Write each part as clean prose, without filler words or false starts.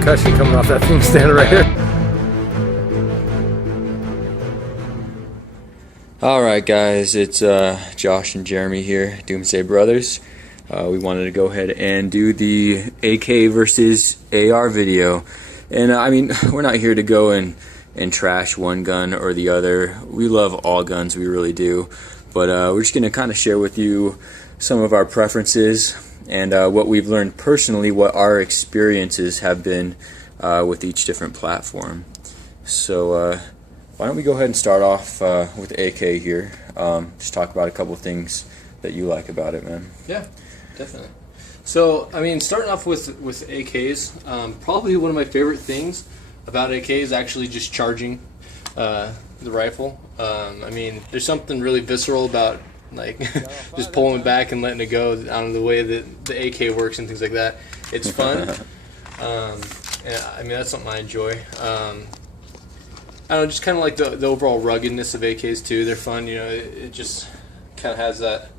concussion coming off that thing standing right here. Alright guys, it's Josh and Jeremy here, Doomsdaybrothers. We wanted to go ahead and do the AK versus AR video. And I mean, we're not here to go and trash one gun or the other. We love all guns, we really do. But we're just going to kind of share with you some of our preferences and what we've learned personally, what our experiences have been with each different platform. So why don't we go ahead and start off with AK here. Just talk about a couple things that you like about it, man. Yeah, definitely. So, I mean, starting off with AKs, probably one of my favorite things about AK is actually just charging the rifle. I mean, there's something really visceral about like just pulling it back and letting it go. I don't know, the way that the AK works and things like that. It's fun. And I mean, that's something I enjoy. I don't know, just kind of like the overall ruggedness of AKs too. They're fun, you know. It just kind of has that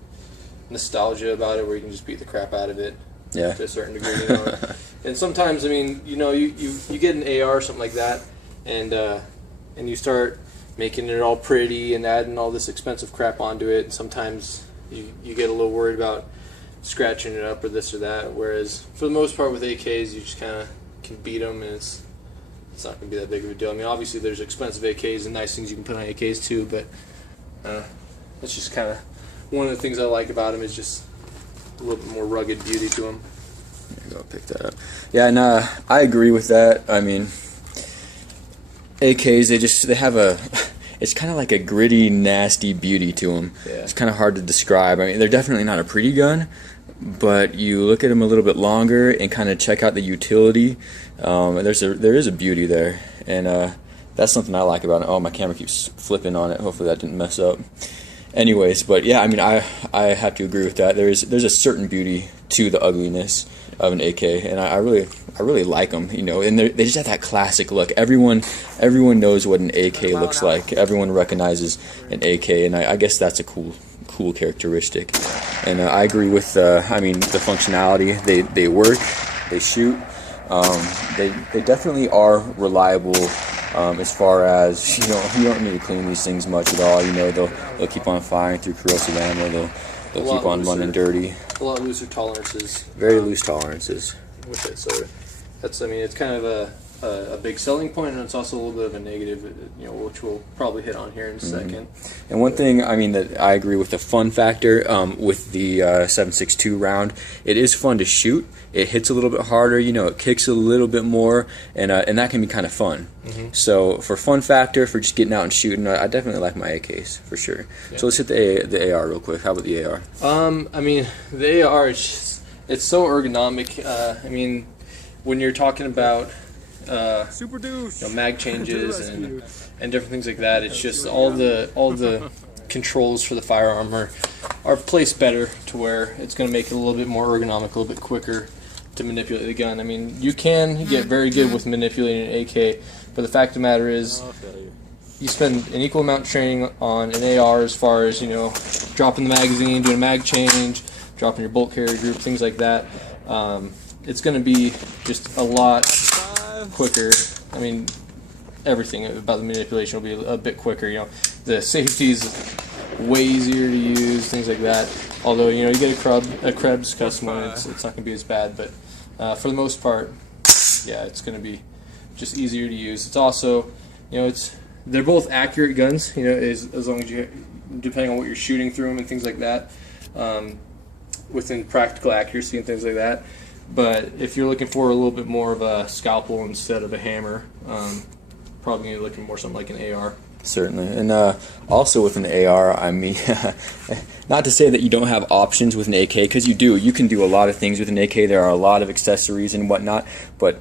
nostalgia about it, where you can just beat the crap out of it, yeah, to a certain degree, you know. And sometimes, I mean, you know, you get an AR or something like that, and you start making it all pretty and adding all this expensive crap onto it, and sometimes you get a little worried about scratching it up or this or that. Whereas for the most part with AKs, you just kind of can beat them, and it's not going to be that big of a deal. I mean, obviously there's expensive AKs and nice things you can put on AKs too, but it's just kind of one of the things I like about them, is just a little bit more rugged beauty to them. There you go, pick that up. Yeah, and I agree with that. I mean, AKs, they have it's kind of like a gritty, nasty beauty to them. Yeah. It's kind of hard to describe. I mean, they're definitely not a pretty gun, but you look at them a little bit longer and kind of check out the utility. And there is a beauty there, and that's something I like about it. Oh, my camera keeps flipping on it. Hopefully that didn't mess up. Anyways, but yeah, I mean, I have to agree with that. There's a certain beauty to the ugliness of an AK, and I really like them, you know. And they just have that classic look. Everyone knows what an AK looks like. Everyone recognizes an AK, and I guess that's a cool characteristic. And I agree with I mean, the functionality. They work, they shoot. They definitely are reliable. As far as, you know, you don't need to clean these things much at all. You know, they'll keep on firing through corrosive ammo. They'll keep on running dirty. A lot looser tolerances. Very loose tolerances With it, so that's, I mean, it's kind of a big selling point, and it's also a little bit of a negative, you know, which we'll probably hit on here in a second. And one thing, I mean, that I agree with the fun factor with the 7.62 round, it is fun to shoot. It hits a little bit harder, you know, it kicks a little bit more, and that can be kind of fun. So for fun factor, for just getting out and shooting, I definitely like my AKs for sure. Yeah. So let's hit the AR real quick. How about the AR? I mean, the AR, it's so ergonomic. I mean, when you're talking about Super douche. you know, mag changes and different things like that, it's just all the controls for the firearm are placed better to where it's going to make it a little bit more ergonomic, a little bit quicker to manipulate the gun. I mean, you can get very good with manipulating an AK, but the fact of the matter is, you spend an equal amount of training on an AR as far as, you know, dropping the magazine, doing a mag change, dropping your bolt carrier group, things like that. It's going to be just a lot quicker. I mean, everything about the manipulation will be a bit quicker. You know, the safety's way easier to use, things like that. Although, you know, you get a Krebs custom one, it's not going to be as bad. But for the most part, yeah, it's going to be just easier to use. It's also, you know, they're both accurate guns. You know, as long as you, depending on what you're shooting through them and things like that, within practical accuracy and things like that. But if you're looking for a little bit more of a scalpel instead of a hammer, probably going to be looking more something like an AR. Certainly. And also with an AR, I mean, not to say that you don't have options with an AK, because you do. You can do a lot of things with an AK. There are a lot of accessories and whatnot, but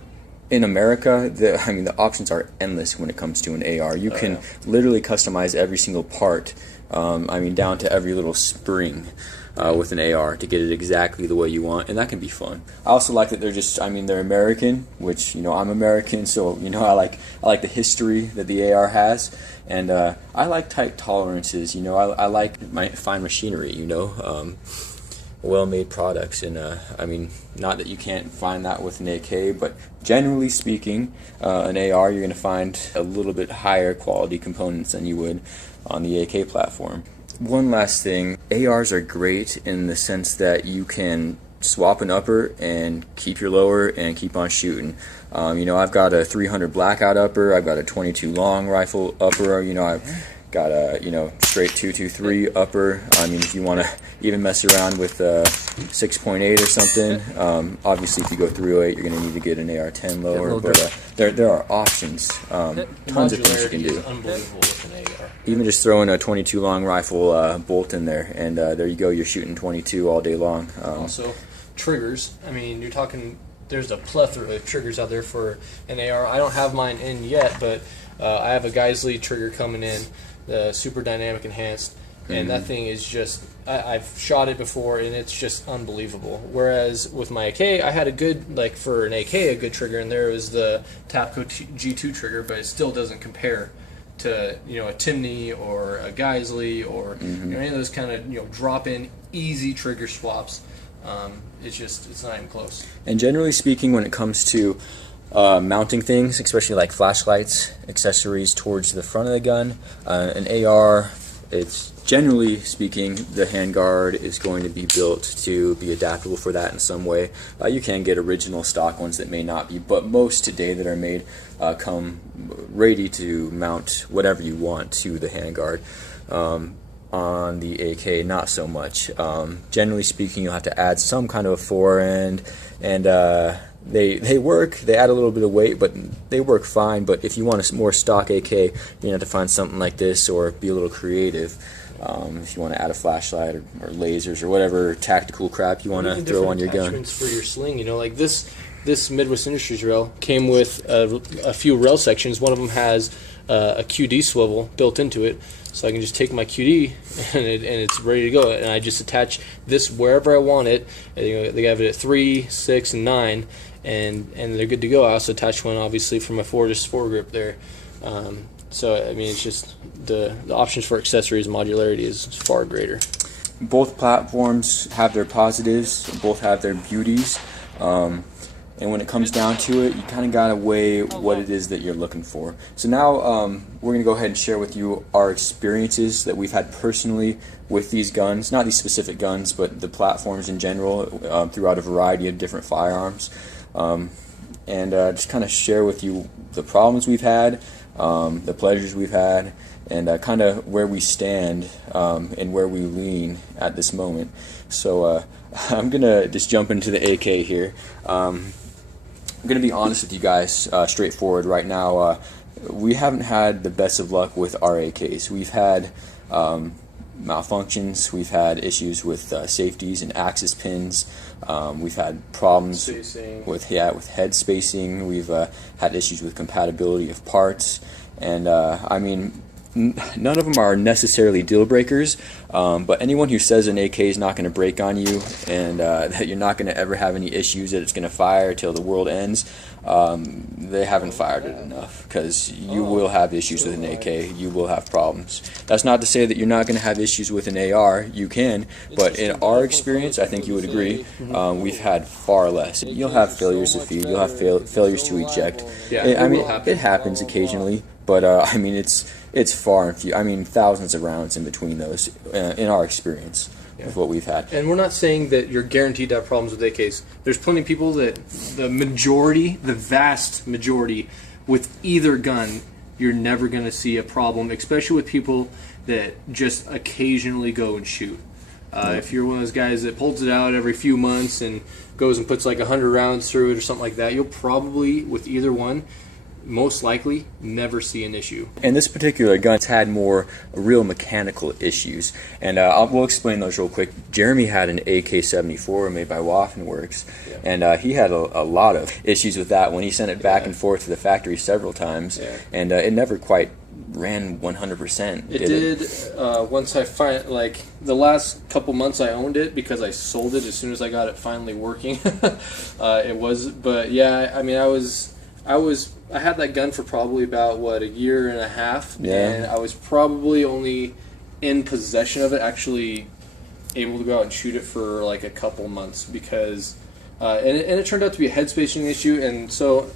in America, the options are endless when it comes to an AR. You can literally customize every single part, I mean, down to every little spring. With an AR to get it exactly the way you want, and that can be fun. I also like that they're American, which, you know, I'm American, so, you know, I like the history that the AR has, and I like tight tolerances. You know, I like my fine machinery. You know, well-made products. And I mean, not that you can't find that with an AK, but generally speaking, an AR, you're going to find a little bit higher quality components than you would on the AK platform. One last thing, ARs are great in the sense that you can swap an upper and keep your lower and keep on shooting. You know, I've got a 300 blackout upper, I've got a 22 long rifle upper, you know, I've got a, you know, straight 223 upper. I mean, if you want to even mess around with 6.8 or something, obviously if you go 308, you're going to need to get an AR-10 lower, but there are options, tons of things you can do. Unbelievable with an AR. Even just throwing a 22 long rifle bolt in there, and there you go, you're shooting 22 all day long. Also, triggers. I mean, you're talking, there's a plethora of triggers out there for an AR. I don't have mine in yet, but I have a Geisley trigger coming in, the super dynamic enhanced, and that thing is just, I've shot it before and it's just unbelievable. Whereas with my AK, I had a good, like for an AK, a good trigger, and there was the Tapco G2 trigger, but it still doesn't compare to, you know, a Timney or a Geisley or you know, any of those kind of, you know, drop-in easy trigger swaps. It's not even close. And generally speaking, when it comes to mounting things, especially like flashlights, accessories towards the front of the gun, an AR, it's generally speaking, the handguard is going to be built to be adaptable for that in some way. You can get original stock ones that may not be, but most today that are made come ready to mount whatever you want to the handguard. On the AK, not so much. Generally speaking, you'll have to add some kind of a forend, and they work. They add a little bit of weight, but they work fine. But if you want a more stock AK, you're gonna have to find something like this or be a little creative. If you want to add a flashlight or lasers or whatever tactical crap you want to throw on your gun. Attachments for your sling, you know, like this Midwest Industries rail came with a few rail sections. One of them has a QD swivel built into it, so I can just take my QD and it's ready to go. And I just attach this wherever I want it. And, you know, they have it at 3, 6, and 9, and they're good to go. I also attach one, obviously, for my foregrip there. So I mean, it's just the options for accessories and modularity is far greater. Both platforms have their positives, both have their beauties. And when it comes down to it, you kind of got to weigh what it is that you're looking for. So now we're going to go ahead and share with you our experiences that we've had personally with these guns. Not these specific guns, but the platforms in general throughout a variety of different firearms. And just kind of share with you the problems we've had, the pleasures we've had, and kind of where we stand and where we lean at this moment. So I'm going to just jump into the AK here. I'm going to be honest with you guys, straightforward right now. We haven't had the best of luck with our AKs. We've had malfunctions, we've had issues with safeties and axis pins, we've had problems with head spacing, we've had issues with compatibility of parts, and I mean, none of them are necessarily deal breakers, but anyone who says an AK is not going to break on you and that you're not going to ever have any issues, that it's going to fire till the world ends, they haven't fired it enough, because you will have issues with an AK, you will have problems. That's not to say that you're not going to have issues with an AR, you can, but in our experience, I think you would agree, we've had far less. You'll have failures to feed, you'll have failures to eject. I mean, it happens occasionally, but I mean, it's far and few. I mean, thousands of rounds in between those, in our experience, with what we've had. And we're not saying that you're guaranteed to have problems with AKs. There's plenty of people that the vast majority, with either gun, you're never going to see a problem, especially with people that just occasionally go and shoot. If you're one of those guys that pulls it out every few months and goes and puts like 100 rounds through it or something like that, you'll probably, with either one, most likely never see an issue. And this particular gun's had more real mechanical issues, and we'll explain those real quick. Jeremy had an AK-74 made by Waffenwerks, and he had a lot of issues with that when he sent it back and forth to the factory several times, and it never quite ran 100%. It did once I find, like, the last couple months I owned it, because I sold it as soon as I got it finally working. It was, but yeah, I mean, I had that gun for probably about, what, a year and a half, and I was probably only in possession of it, actually able to go out and shoot it for like a couple months because, and it turned out to be a head spacing issue, and so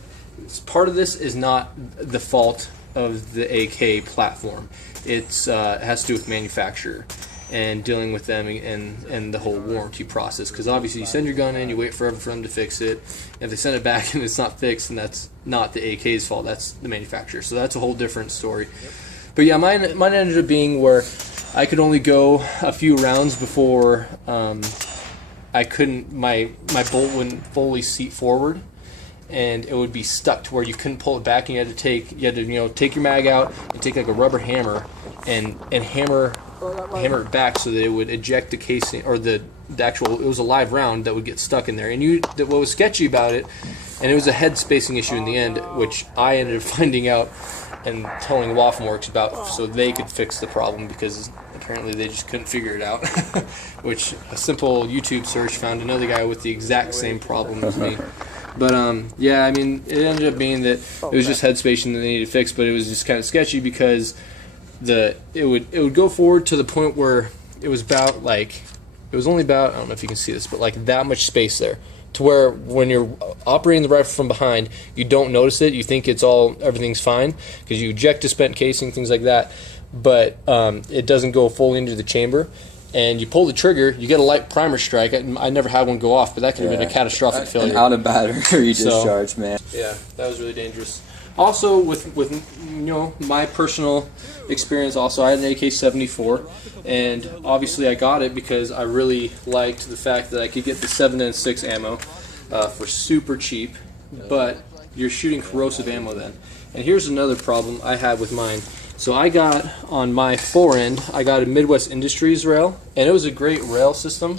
part of this is not the fault of the AK platform. It has to do with manufacturer and dealing with them and the whole warranty process, because obviously you send your gun in, you wait forever for them to fix it. If they send it back and it's not fixed, then that's not the AK's fault, that's the manufacturer. So that's a whole different story. But yeah, mine ended up being where I could only go a few rounds before I couldn't, my bolt wouldn't fully seat forward, and it would be stuck to where you couldn't pull it back, and you had to take your mag out and take like a rubber hammer and hammer it back so that it would eject the casing, or the actual, it was a live round that would get stuck in there. And what was sketchy about it, and it was a head spacing issue in the end, which I ended up finding out and telling Waffen Works about so they could fix the problem, because apparently they just couldn't figure it out. Which a simple YouTube search found another guy with the exact same problem as me. But yeah, I mean, it ended up being that it was just head spacing that they needed fixed, but it was just kind of sketchy because it would go forward to the point where it was about like, it was only about, I don't know if you can see this, but like that much space there, to where when you're operating the rifle from behind, you don't notice it. You think everything's fine because you eject a spent casing, things like that, but it doesn't go fully into the chamber. And you pull the trigger, you get a light primer strike. I never had one go off, but that could have been a catastrophic failure. An out of battery discharge, man. Yeah, that was really dangerous. Also, with my personal experience, also I had an AK-74, and obviously I got it because I really liked the fact that I could get the 7.6 ammo for super cheap, but you're shooting corrosive ammo then. And here's another problem I had with mine. So I got, on my forend, I got a Midwest Industries rail, and it was a great rail system,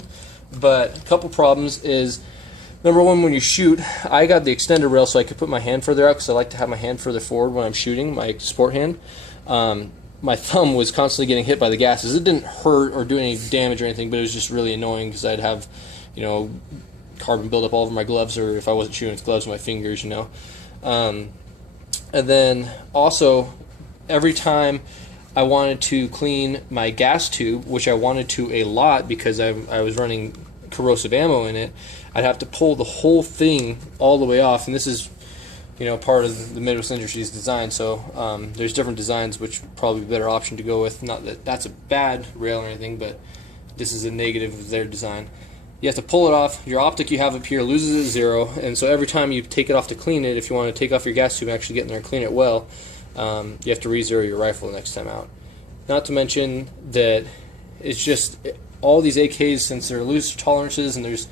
but a couple problems is, number one, when you shoot, I got the extended rail so I could put my hand further out, because I like to have my hand further forward when I'm shooting, my sport hand. My thumb was constantly getting hit by the gases. It didn't hurt or do any damage or anything, but it was just really annoying because I'd have, carbon buildup all over my gloves, or if I wasn't shooting with gloves, my fingers, And then also, every time I wanted to clean my gas tube, which I wanted to a lot because I was running corrosive ammo in it, I'd have to pull the whole thing all the way off, and this is part of the Midwest Industries design, so there's different designs which probably be a better option to go with. Not that that's a bad rail or anything, but this is a negative of their design. You have to pull it off. Your optic you have up here loses at 0, and so every time you take it off to clean it, if you want to take off your gas tube and actually get in there and clean it well, you have to re-zero your rifle the next time out. Not to mention that it's just all these AKs, since they're loose tolerances, and there's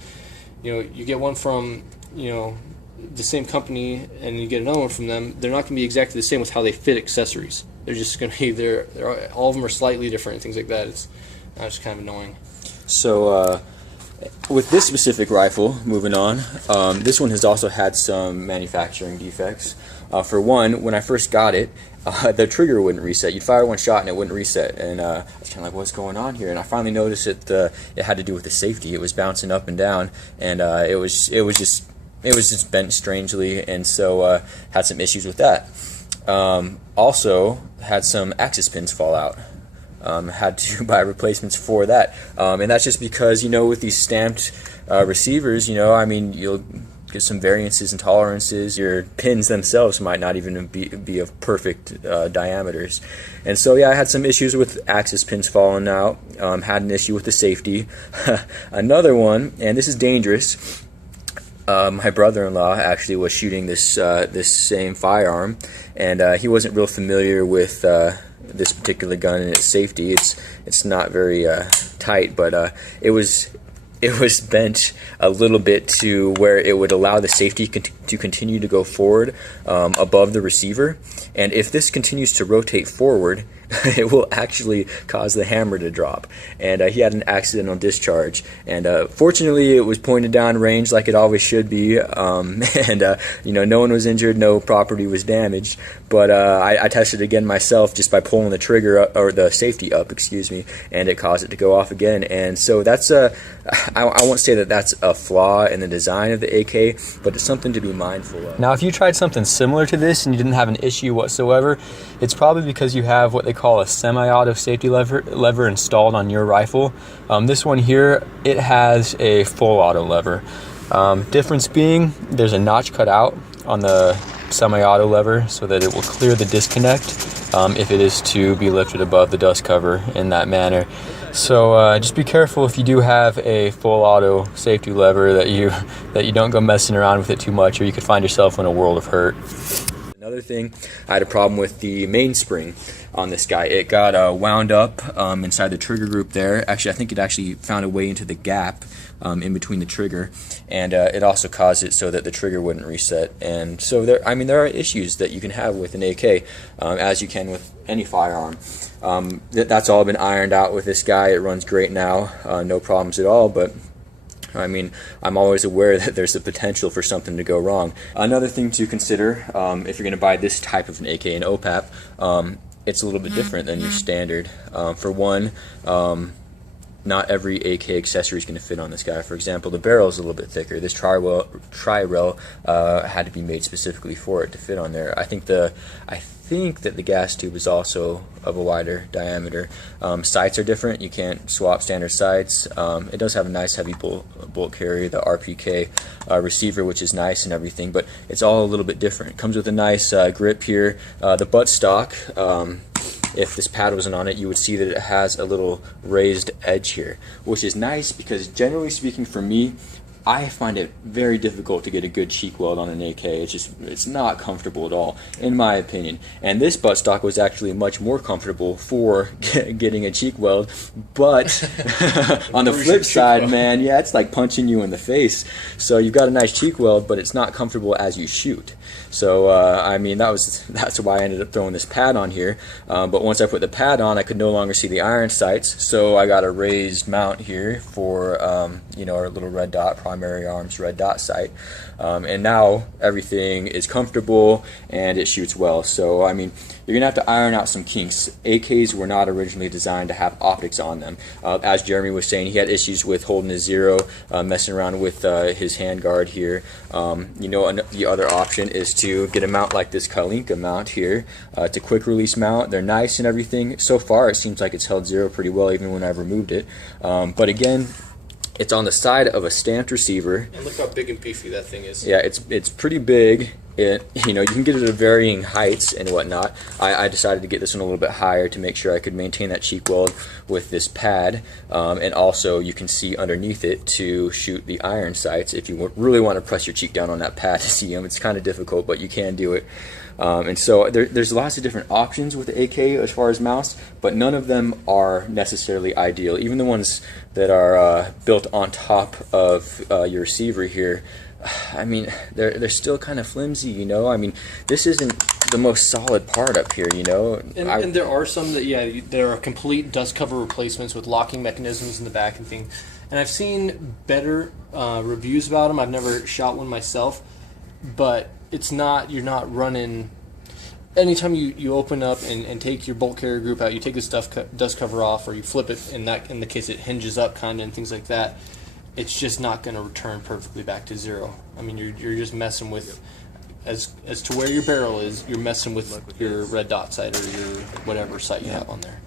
you get one from the same company and you get another one from them, they're not going to be exactly the same with how they fit accessories. They're just going to be all of them are slightly different and things like that. It's just kind of annoying. So with this specific rifle, moving on, this one has also had some manufacturing defects. For one, when I first got it, the trigger wouldn't reset. You'd fire one shot and it wouldn't reset, and I was kind of like, what's going on here? And I finally noticed it had to do with the safety. It was bouncing up and down, and it was just bent strangely, and so had some issues with that. Also had some axis pins fall out. Had to buy replacements for that, and that's just because with these stamped receivers, you'll get some variances and tolerances. Your pins themselves might not even be of perfect diameters, and so yeah, I had some issues with axis pins falling out. Had an issue with the safety. Another one, and this is dangerous. My brother-in-law actually was shooting this same firearm, and he wasn't real familiar with this particular gun and its safety. It's not very tight, but it was bent a little bit to where it would allow the safety to continue to go forward above the receiver, and if this continues to rotate forward, it will actually cause the hammer to drop. And he had an accidental discharge, and fortunately it was pointed down range like it always should be, and no one was injured, no property was damaged, but I tested again myself just by pulling the trigger up, or the safety up, excuse me, and it caused it to go off again. And so that's I won't say that that's a flaw in the design of the AK, but it's something to be mindful of. Now, if you tried something similar to this and you didn't have an issue whatsoever, it's probably because you have what they call call a semi-auto safety lever installed on your rifle. This one here, it has a full auto lever. Difference being, there's a notch cut out on the semi-auto lever so that it will clear the disconnect if it is to be lifted above the dust cover in that manner. So just be careful if you do have a full auto safety lever that you don't go messing around with it too much, or you could find yourself in a world of hurt. Another thing, I had a problem with the mainspring on this guy. It got wound up inside the trigger group there. Actually, I think it actually found a way into the gap in between the trigger, and it also caused it so that the trigger wouldn't reset. And so there are issues that you can have with an AK, as you can with any firearm. That's all been ironed out with this guy. It runs great now, no problems at all, but I mean, I'm always aware that there's the potential for something to go wrong. Another thing to consider, if you're going to buy this type of an AK and OPAP, it's a little bit different than your standard. For one, not every AK accessory is going to fit on this guy. For example, the barrel is a little bit thicker. This tri-rail had to be made specifically for it to fit on there. I think that the gas tube is also of a wider diameter. Sights are different. You can't swap standard sights. It does have a nice heavy bolt carrier, the RPK receiver, which is nice and everything, but it's all a little bit different. It comes with a nice grip here. The buttstock, if this pad wasn't on it, you would see that it has a little raised edge here, which is nice because generally speaking for me, I find it very difficult to get a good cheek weld on an AK. It's not comfortable at all, in my opinion. And this buttstock was actually much more comfortable for getting a cheek weld, but on the flip side, man, yeah, it's like punching you in the face. So you've got a nice cheek weld, but it's not comfortable as you shoot. So I mean, that's why I ended up throwing this pad on here. But once I put the pad on, I could no longer see the iron sights. So I got a raised mount here for our little red dot, primary arms red dot sight. And now everything is comfortable and it shoots well. So I mean, you're gonna have to iron out some kinks. AKs were not originally designed to have optics on them. As Jeremy was saying, he had issues with holding his zero, messing around with his handguard here. The other option is to get a mount like this Kalinka mount here. It's a quick release mount. They're nice and everything. So far it seems like it's held zero pretty well even when I've removed it. But again, it's on the side of a stamped receiver. And look how big and beefy that thing is. Yeah, it's pretty big. You can get it at varying heights and whatnot. I decided to get this one a little bit higher to make sure I could maintain that cheek weld with this pad, and also you can see underneath it to shoot the iron sights. If you really want to press your cheek down on that pad to see them, it's kind of difficult, but you can do it. And so there's lots of different options with the AK as far as mounts, but none of them are necessarily ideal. Even the ones that are built on top of your receiver here, I mean, they're still kind of flimsy, I mean, this isn't the most solid part up here, And there are some that, there are complete dust cover replacements with locking mechanisms in the back and things. And I've seen better reviews about them. I've never shot one myself, but you're not running. Anytime you open up and take your bolt carrier group out, you take this dust cover off, or you flip it, in the case it hinges up kind of and things like that, it's just not going to return perfectly back to zero. I mean, you're just messing with, as to where your barrel is, you're messing with your red dot sight or your whatever sight you have on there.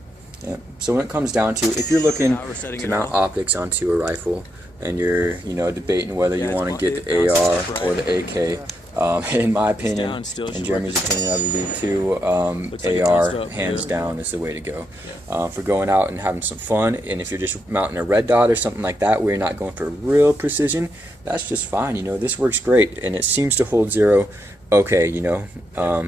Yeah. So when it comes down to, if you're looking to mount optics onto a rifle and you're debating whether you want to get the AR or the AK, in my opinion, in Jeremy's opinion, I believe too, AR hands down is the way to go. For going out and having some fun, and if you're just mounting a red dot or something like that where you're not going for real precision, that's just fine. This works great, and it seems to hold zero okay,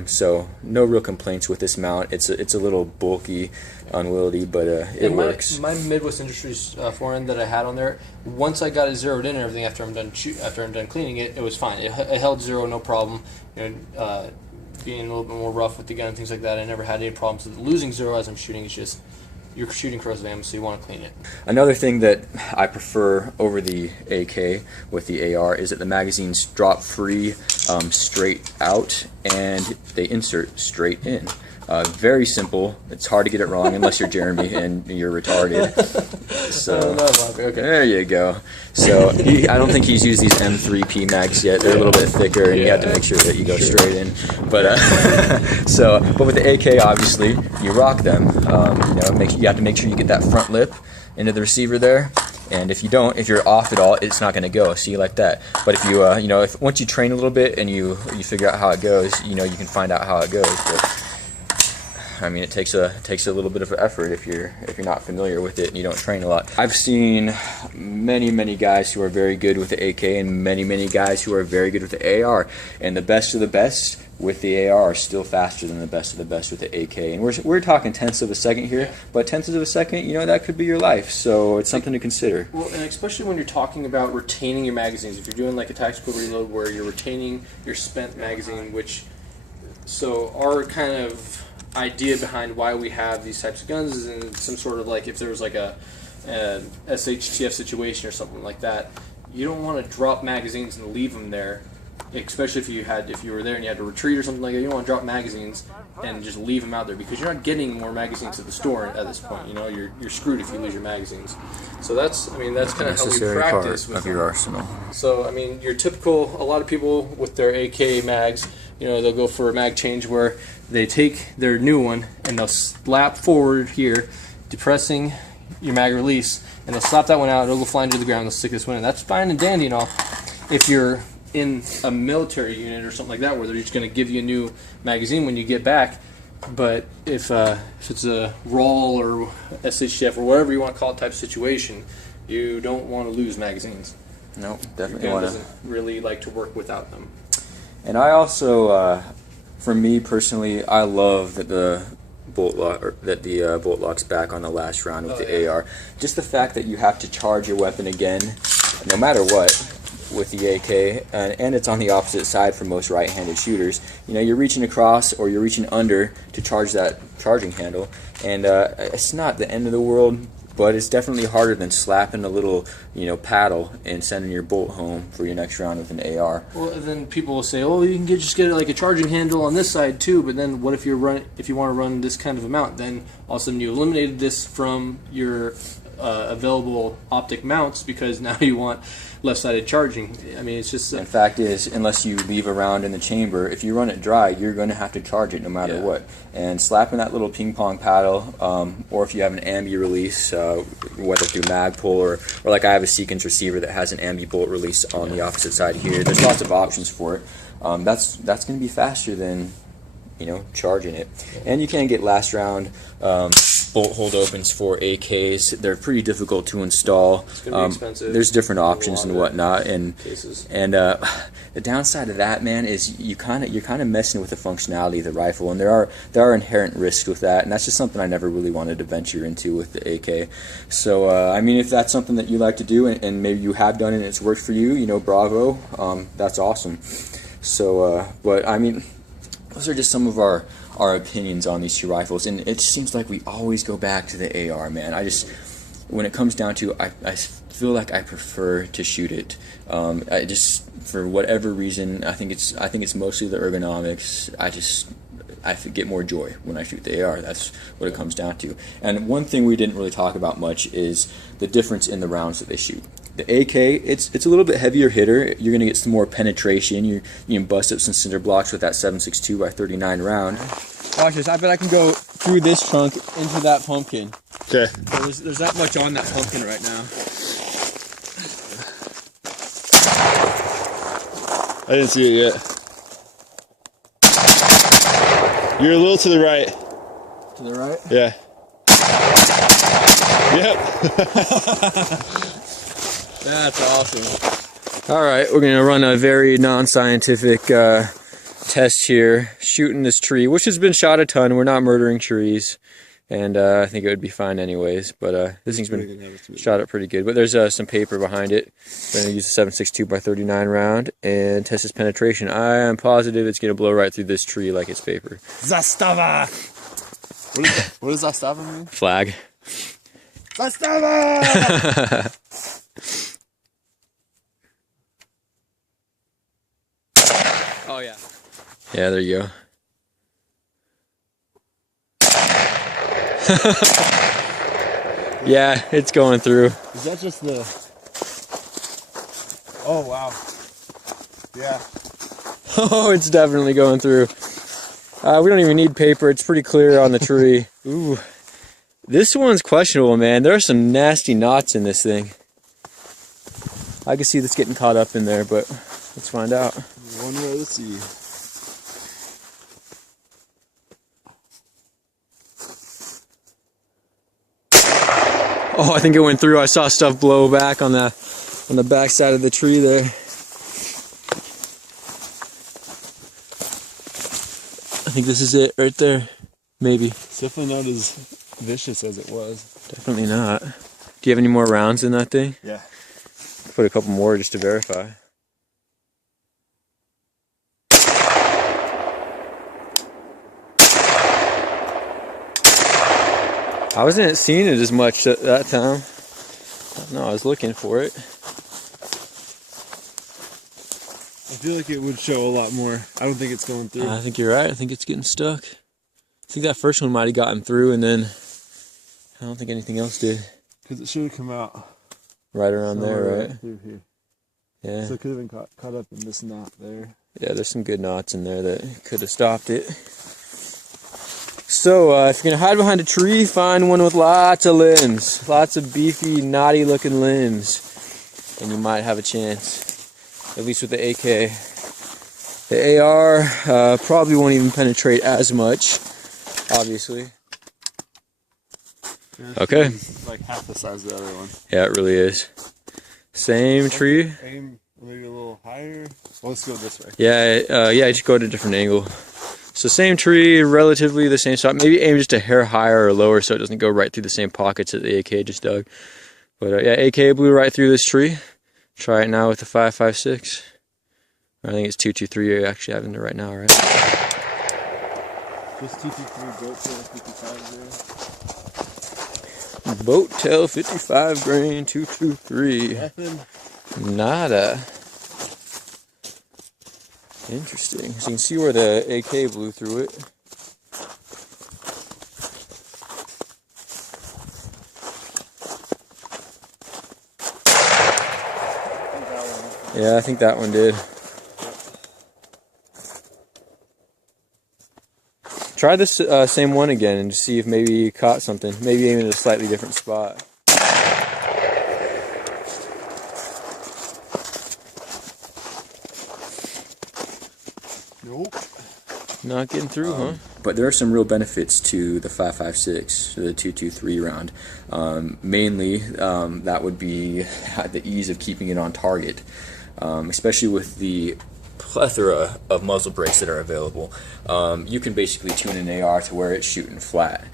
so no real complaints with this mount. It's a little bulky, unwieldy, but it works. My Midwest Industries forend that I had on there, once I got it zeroed in and everything after I'm done cleaning it, it was fine. It held zero, no problem. Being a little bit more rough with the gun and things like that, I never had any problems with losing zero as I'm shooting. It's just you're shooting corrosive ammo, so you want to clean it. Another thing that I prefer over the AK with the AR is that the magazines drop free straight out and they insert straight in. Very simple. It's hard to get it wrong unless you're Jeremy and you're retarded. So Okay. there you go. So I don't think he's used these M3P mags yet. They're a little bit thicker, and you have to make sure that you go straight in. But but with the AK, obviously, you rock them. You have to make sure you get that front lip into the receiver there. And if you don't, if you're off at all, it's not going to go. See, like that. But if you, if once you train a little bit and you figure out how it goes, you can find out how it goes. But I mean, it takes a little bit of effort if you're not familiar with it and you don't train a lot. I've seen many guys who are very good with the AK and many guys who are very good with the AR. And the best of the best with the AR are still faster than the best of the best with the AK. And we're talking tenths of a second here, but tenths of a second, that could be your life. So it's something to consider. Well, and especially when you're talking about retaining your magazines. If you're doing like a tactical reload where you're retaining your spent magazine, so our kind of idea behind why we have these types of guns is in some sort of like if there was like a SHTF situation or something like that, you don't want to drop magazines and leave them there, especially if you were there and you had to retreat or something like that. You don't want to drop magazines and just leave them out there because you're not getting more magazines at the store at this point. You're screwed if you lose your magazines. So that's kind of how we practice with your arsenal. So a lot of people with their AK mags, they'll go for a mag change where they take their new one and they'll slap forward here, depressing your mag release, and they'll slap that one out, it'll go flying to the ground, they'll stick this one in. That's fine and dandy and all if you're in a military unit or something like that where they're just going to give you a new magazine when you get back. But if it's a RAL or SHTF or whatever you want to call it type of situation, you don't want to lose magazines. No, definitely Your gun want doesn't really like to work without them. And I also, for me personally, I love that the bolt lock's back on the last round with the AR. Just the fact that you have to charge your weapon again, no matter what, with the AK, and it's on the opposite side for most right-handed shooters. You're reaching across or you're reaching under to charge that charging handle, and it's not the end of the world. But it's definitely harder than slapping a little, paddle and sending your bolt home for your next round with an AR. Well, then people will say, "Oh, you can just get like a charging handle on this side too." But then, what if you want to run this kind of amount? Then all of a sudden you eliminated this from your available optic mounts because now you want left-sided charging. I mean, it's just. The fact is, unless you leave a round in the chamber, if you run it dry, you're going to have to charge it no matter what. And slapping that little ping pong paddle, or if you have an ambi release, whether through mag pull or like I have a sequence receiver that has an ambi bolt release on the opposite side here. There's lots of options for it. That's going to be faster than charging it. And you can get last round bolt hold opens for AKs. They're pretty difficult to install. It's gonna be expensive. There's different options and whatnot, and cases. And the downside of that, man, is you're kind of messing with the functionality of the rifle, and there are inherent risks with that, and that's just something I never really wanted to venture into with the AK. So I mean, if that's something that you like to do, and maybe you have done it and it's worked for you, bravo. That's awesome. So, but I mean, those are just some of our opinions on these two rifles, and it seems like we always go back to the AR, man. When it comes down to, I feel like I prefer to shoot it. I just, for whatever reason, I think it's mostly the ergonomics. I get more joy when I shoot the AR. That's what it comes down to. And one thing we didn't really talk about much is the difference in the rounds that they shoot. The AK, it's a little bit heavier hitter. You're going to get some more penetration. You can bust up some cinder blocks with that 7.62 by 39 round. Watch this. I bet I can go through this trunk into that pumpkin. Okay. There's that much on that pumpkin right now. I didn't see it yet. You're a little to the right. To the right? Yeah. Yep. That's awesome. Alright, we're going to run a very non-scientific test here, shooting this tree, which has been shot a ton. We're not murdering trees, and I think it would be fine anyways, but this thing's been shot up pretty good. But there's some paper behind it. We're going to use a 7.62 by 39 round and test its penetration. I am positive it's going to blow right through this tree like it's paper. Zastava! What does Zastava mean? Flag. Zastava! Oh yeah. Yeah, there you go. Yeah, it's going through. Is that just the... Oh, wow. Yeah. Oh, it's definitely going through. We don't even need paper. It's pretty clear on the tree. Ooh. This one's questionable, man. There are some nasty knots in this thing. I can see this getting caught up in there, but let's find out. One way to see. Oh, I think it went through. I saw stuff blow back on the back side of the tree there. I think this is it right there. Maybe. It's definitely not as vicious as it was. Definitely not. Do you have any more rounds in that thing? Yeah. Put a couple more just to verify. I wasn't seeing it as much at that time. No, I was looking for it. I feel like it would show a lot more. I don't think it's going through. I think you're right. I think it's getting stuck. I think that first one might have gotten through, and then I don't think anything else did. Because it should have come out Right around there, right? through here. Yeah. So it could have been caught up in this knot there. Yeah, there's some good knots in there that could have stopped it. So, if you're going to hide behind a tree, find one with lots of limbs. Lots of beefy, knotty looking limbs. And you might have a chance. At least with the AK. The AR probably won't even penetrate as much, obviously. Yeah, Okay. It's like half the size of the other one. Yeah, it really is. Same tree. Aim maybe a little higher. Well, let's go this way. Yeah, yeah, just go at a different angle. So same tree, relatively the same spot. Maybe aim just a hair higher or lower so it doesn't go right through the same pockets that the AK just dug. But yeah, AK blew right through this tree. Try it now with the 5.56. I think it's 2.23 you're actually having it right now, right? This 223 boat tail 55 there. Boat tail 55 grain 223. Nothing. Nada. Interesting. So you can see where the AK blew through it. Yeah, I think that one did. Try this same one again and just see if maybe you caught something. Maybe aim at a slightly different spot. Nope. Not getting through, huh? But there are some real benefits to the 5.56, to the 2.23 round. Mainly, that would be the ease of keeping it on target, especially with the plethora of muzzle brakes that are available. You can basically tune an AR to where it's shooting flat.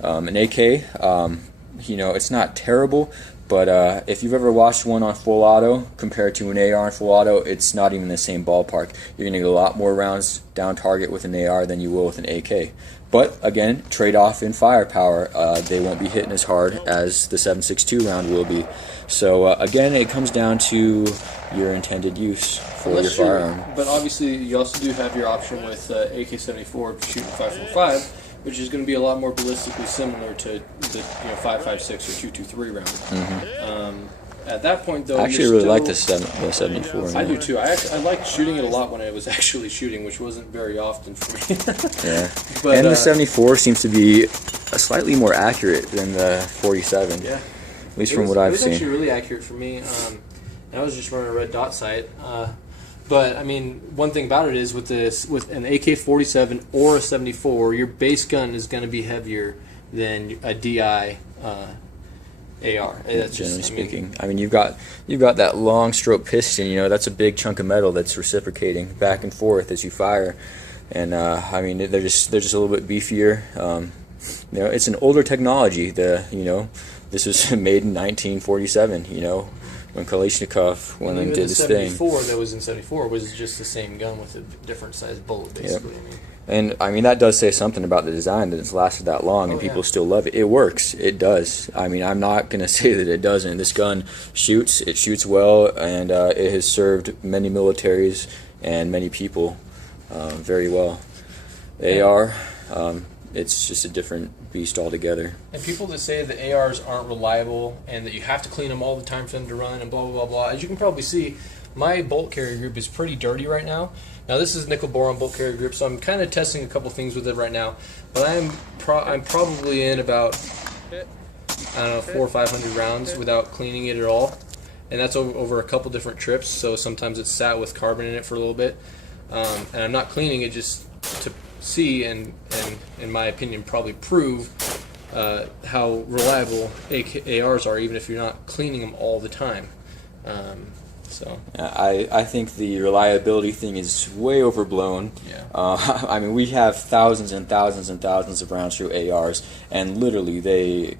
An AK, you know, it's not terrible, but if you've ever watched one on full auto compared to an AR on full auto, it's not even the same ballpark. You're going to get a lot more rounds down target with an AR than you will with an AK. But again, trade-off in firepower. They won't be hitting as hard as the 7.62 round will be. So again, it comes down to your intended use for your firearm. But obviously, you also do have your option with AK-74 shooting 5.45, which is going to be a lot more ballistically similar to the 5.56 or 2.23 round. Mm-hmm. At that point, though, I actually really like the 74. I do too. I liked shooting it a lot when I was actually shooting, which wasn't very often for me. Yeah, but, and the 74 seems to be slightly more accurate than the 47. Yeah, at least from what I've seen. It was actually really accurate for me. And I was just running a red dot sight. But I mean, one thing about it is with an AK-47 or a 74, your base gun is going to be heavier than a DI AR. That's generally speaking. I mean, you've got that long stroke piston. You know, that's a big chunk of metal that's reciprocating back and forth as you fire. And I mean, they're just a little bit beefier. You know, it's an older technology. This was made in 1947. You know, when Kalashnikov went and did this thing. The 74 that was in 74 was just the same gun with a different size bullet, basically. Yep. I mean. And I mean, that does say something about the design that it's lasted that long and people still love it. It works. It does. I mean, I'm not going to say that it doesn't. This gun shoots. It shoots well, and it has served many militaries and many people very well. The AR, it's just a different beast altogether. And people that say that ARs aren't reliable and that you have to clean them all the time for them to run and blah, blah, blah, blah. As you can probably see, my bolt carrier group is pretty dirty right now. Now this is nickel boron bolt carrier group, so I'm kind of testing a couple things with it right now. But I'm probably in about, I don't know, 400 or 500 rounds without cleaning it at all. And that's over a couple different trips, so sometimes it's sat with carbon in it for a little bit. And I'm not cleaning it just to see and in my opinion probably prove how reliable ARs are, even if you're not cleaning them all the time. I think the reliability thing is way overblown. Yeah. I mean, we have thousands and thousands and thousands of rounds through ARs, and literally they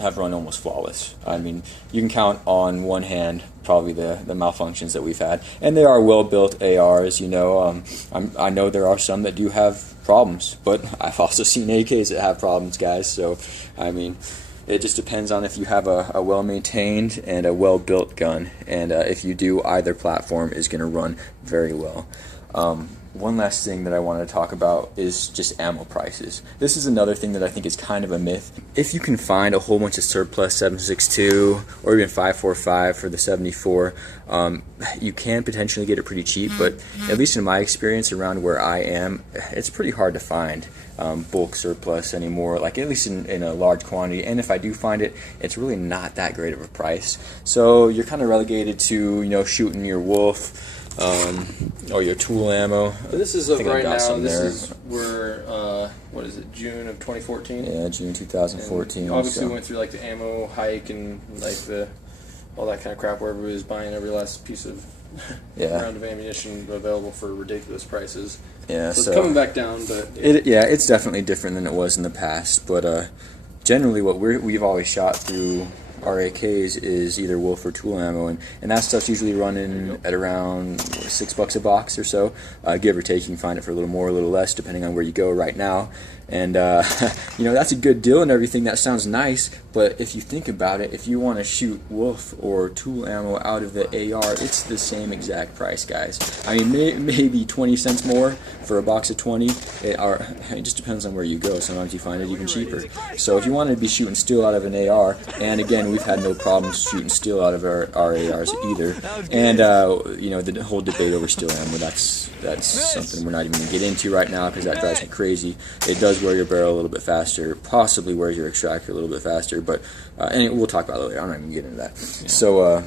have run almost flawless. I mean, you can count on one hand probably the malfunctions that we've had, and they are well-built ARs. You know, I know there are some that do have problems, but I've also seen AKs that have problems, guys. So, I mean, it just depends on if you have a well-maintained and a well-built gun, and if you do, either platform is going to run very well. One last thing that I want to talk about is just ammo prices. This is another thing that I think is kind of a myth. If you can find a whole bunch of surplus 7.62 or even 5.45 for the 74, you can potentially get it pretty cheap, but at least in my experience around where I am, it's pretty hard to find bulk surplus anymore, like at least in a large quantity, and if I do find it, it's really not that great of a price. So you're kind of relegated to, you know, shooting your wolf, or your tool ammo. This is right now. This is where what is it? June of 2014. Yeah, June 2014. And obviously, we went through like the ammo hike and like all that kind of crap where everybody was buying every last piece of round of ammunition available for ridiculous prices. Yeah, so it's coming back down, but it's definitely different than it was in the past. But generally, what we've always shot through our AKs is either wolf or tool ammo, and that stuff's usually running at around $6 a box or so, give or take. You can find it for a little more, a little less, depending on where you go right now. And you know, that's a good deal and everything. That sounds nice, but if you think about it, if you want to shoot wolf or tool ammo out of the AR, it's the same exact price, guys. I mean, maybe 20 cents more for a box of 20. It just depends on where you go. Sometimes you find it even cheaper. So if you want to be shooting steel out of an AR, and again, we've had no problems shooting steel out of our ARs either. And you know, the whole debate over steel ammo, that's something we're not even going to get into right now because that drives me crazy. It does wear your barrel a little bit faster, possibly wears your extractor a little bit faster, but and we'll talk about it later. I'm not even getting into that. Yeah. So,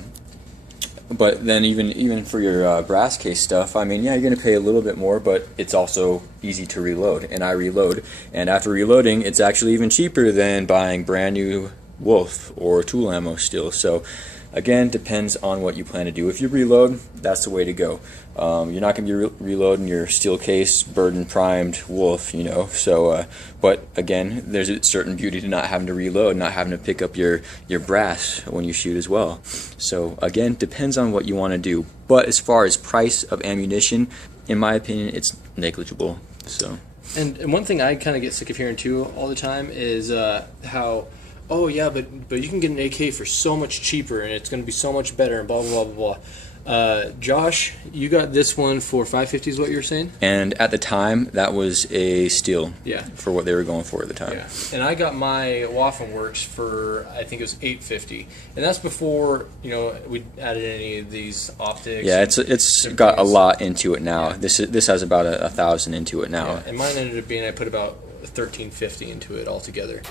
but then even for your brass case stuff, I mean, yeah, you're going to pay a little bit more, but it's also easy to reload, and I reload, and after reloading, it's actually even cheaper than buying brand new wolf or tool ammo still. So again, depends on what you plan to do. If you reload, that's the way to go. You're not going to be reloading your steel case, burden primed wolf, you know. So, but again, there's a certain beauty to not having to reload, not having to pick up your brass when you shoot as well. So again, depends on what you want to do. But as far as price of ammunition, in my opinion, it's negligible. So. And one thing I kind of get sick of hearing too all the time is how, oh yeah, but you can get an AK for so much cheaper and it's going to be so much better and blah blah blah blah. Josh, you got this one for $550 is what you were saying? And at the time, that was a steal. Yeah. For what they were going for at the time. Yeah. And I got my Waffen Works for, I think it was $850, and that's before, you know, we added any of these optics. Yeah, it's got a lot into it now. Yeah. This has about 1,000 into it now. Yeah. And mine ended up being, I put about $1,350 into it altogether.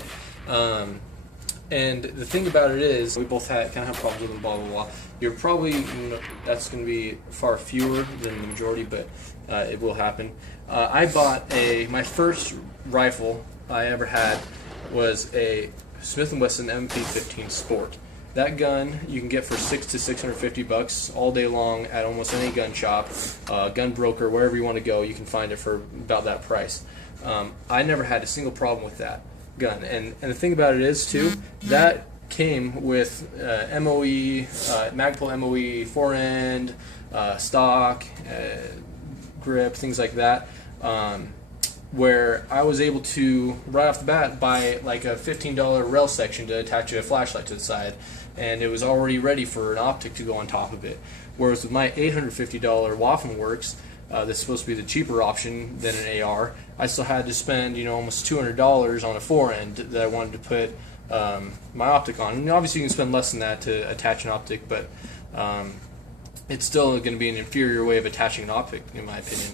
And the thing about it is, we both kind of have problems with them, blah, blah, blah. You're probably, you know, that's going to be far fewer than the majority, but it will happen. I bought my first rifle I ever had was a Smith & Wesson MP15 Sport. That gun you can get for $600 to $650 all day long at almost any gun shop, gun broker, wherever you want to go. You can find it for about that price. I never had a single problem with that gun, and the thing about it is too, that came with MOE, Magpul MOE forend, stock, grip, things like that, where I was able to right off the bat buy like a $15 rail section to attach a flashlight to the side, and it was already ready for an optic to go on top of it. Whereas with my $850 Waffen Works, that's supposed to be the cheaper option than an AR, I still had to spend, you know, almost $200 on a forend that I wanted to put my optic on. And obviously you can spend less than that to attach an optic, but it's still going to be an inferior way of attaching an optic, in my opinion.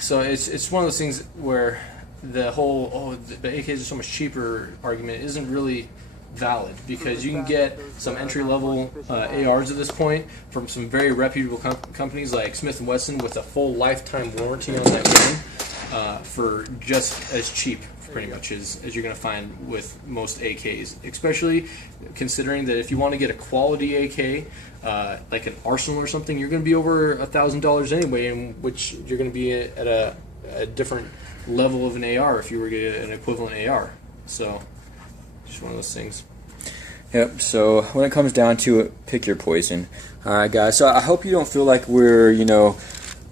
So it's one of those things where the whole the AKs are so much cheaper argument isn't really valid, because you can get some entry-level ARs at this point from some very reputable companies like Smith & Wesson with a full lifetime warranty on that gun for just as cheap, pretty much, as you're going to find with most AKs, especially considering that if you want to get a quality AK like an Arsenal or something, you're going to be over $1,000 anyway, in which you're going to be at a different level of an AR if you were to get an equivalent AR. So just one of those things. Yep, so when it comes down to it, pick your poison. Alright guys, so I hope you don't feel like we're, you know,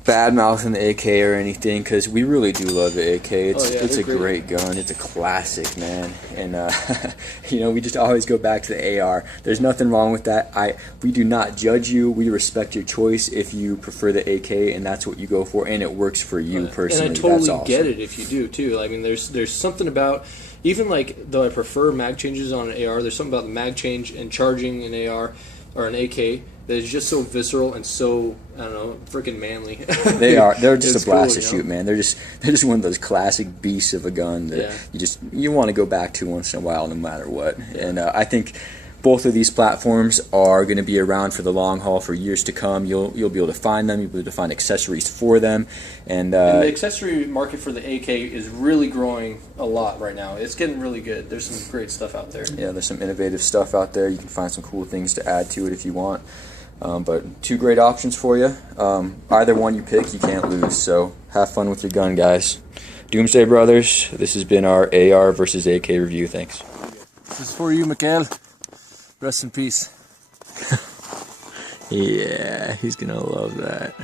bad-mouthing the AK or anything, because we really do love the AK. It's a great gun. It's a classic, man. And, you know, we just always go back to the AR. There's nothing wrong with that. We do not judge you. We respect your choice if you prefer the AK and that's what you go for, and it works for you personally. And I totally get it if you do, too. I mean, there's something about, even like, though I prefer mag changes on an AR, there's something about the mag change and charging an AR or an AK that is just so visceral and so, I don't know, freaking manly. They're just a blast to shoot, man. They're just one of those classic beasts of a gun that you want to go back to once in a while, no matter what. And I think both of these platforms are going to be around for the long haul for years to come. You'll be able to find them. You'll be able to find accessories for them. And the accessory market for the AK is really growing a lot right now. It's getting really good. There's some great stuff out there. Yeah, there's some innovative stuff out there. You can find some cool things to add to it if you want. But two great options for you. Either one you pick, you can't lose. So have fun with your gun, guys. Doomsday Brothers, this has been our AR versus AK review. Thanks. This is for you, Mikael. Rest in peace. Yeah, he's gonna love that.